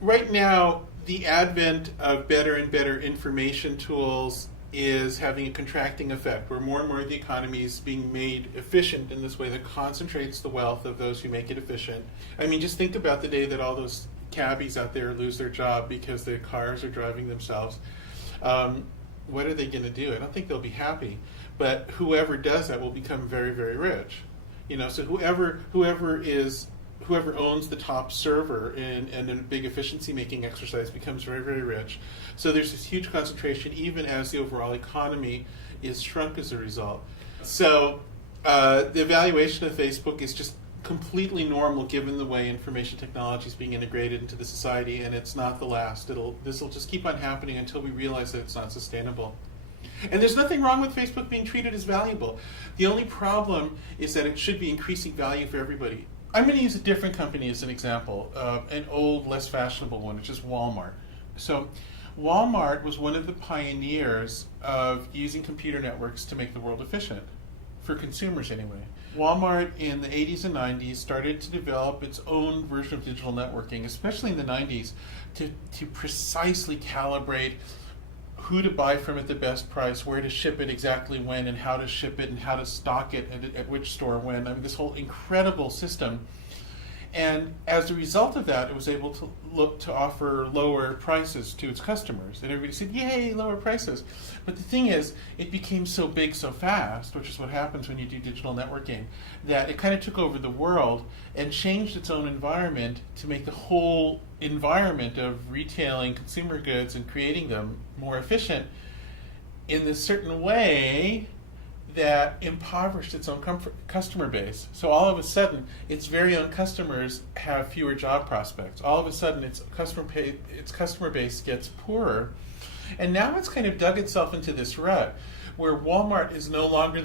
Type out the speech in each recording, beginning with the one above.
right now, the advent of better and better information tools is having a contracting effect, where more and more of the economy is being made efficient in this way that concentrates the wealth of those who make it efficient. I mean, just think about the day that all those cabbies out there lose their job because their cars are driving themselves. What are they going to do? I don't think they'll be happy. But whoever does that will become very, very rich. So whoever owns the top server in a big efficiency making exercise becomes very, very rich. So there's this huge concentration, even as the overall economy is shrunk as a result. So the evaluation of Facebook is just completely normal given the way information technology is being integrated into the society, and it's not the last. This will just keep on happening until we realize that it's not sustainable. And there's nothing wrong with Facebook being treated as valuable. The only problem is that it should be increasing value for everybody. I'm going to use a different company as an example, an old, less fashionable one, which is Walmart. So Walmart was one of the pioneers of using computer networks to make the world efficient, for consumers anyway. Walmart in the 80s and 90s started to develop its own version of digital networking, especially in the 90s, to precisely calibrate who to buy from at the best price, where to ship it exactly when, and how to ship it, and how to stock it at which store when. I mean, this whole incredible system. And as a result of that, it was able to look to offer lower prices to its customers. And everybody said, yay, lower prices. But the thing is, it became so big so fast, which is what happens when you do digital networking, that it kind of took over the world and changed its own environment to make the whole environment of retailing consumer goods and creating them more efficient in this certain way that impoverished its own customer base. So all of a sudden, its very own customers have fewer job prospects. All of a sudden, its customer base gets poorer. And now it's kind of dug itself into this rut where Walmart is no longer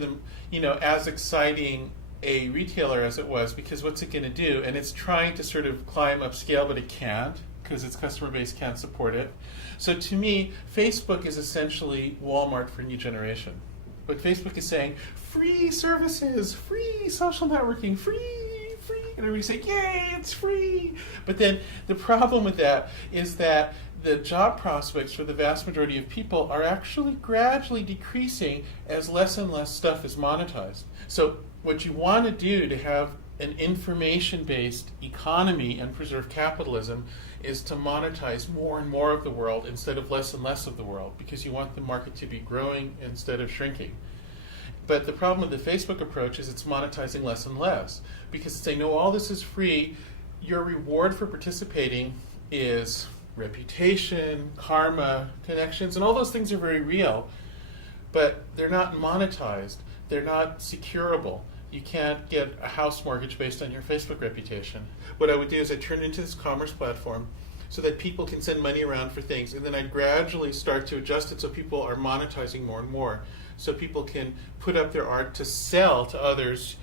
as exciting a retailer as it was, because what's it going to do? And it's trying to sort of climb up scale, but it can't because its customer base can't support it. So to me, Facebook is essentially Walmart for a new generation. But Facebook is saying, free services, free social networking, free, and everybody say, yay, it's free. But then the problem with that is that the job prospects for the vast majority of people are actually gradually decreasing as less and less stuff is monetized. So what you want to do to have an information-based economy and preserve capitalism is to monetize more and more of the world instead of less and less of the world, because you want the market to be growing instead of shrinking. But the problem with the Facebook approach is it's monetizing less and less, because it's saying, no, all this is free. Your reward for participating is reputation, karma, connections, and all those things are very real, but they're not monetized. They're not securable. You can't get a house mortgage based on your Facebook reputation. What I would do is I'd turn it into this commerce platform so that people can send money around for things, and then I'd gradually start to adjust it so people are monetizing more and more, so people can put up their art to sell to others,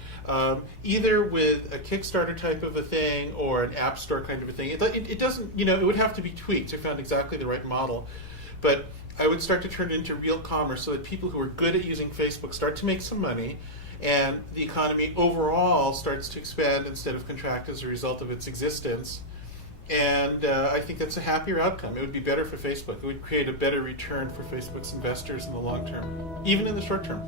either with a Kickstarter type of a thing or an App Store kind of a thing. It doesn't, it would have to be tweaked. I found exactly the right model. But I would start to turn it into real commerce so that people who are good at using Facebook start to make some money, and the economy overall starts to expand instead of contract as a result of its existence. And I think that's a happier outcome. It would be better for Facebook. It would create a better return for Facebook's investors in the long term, even in the short term.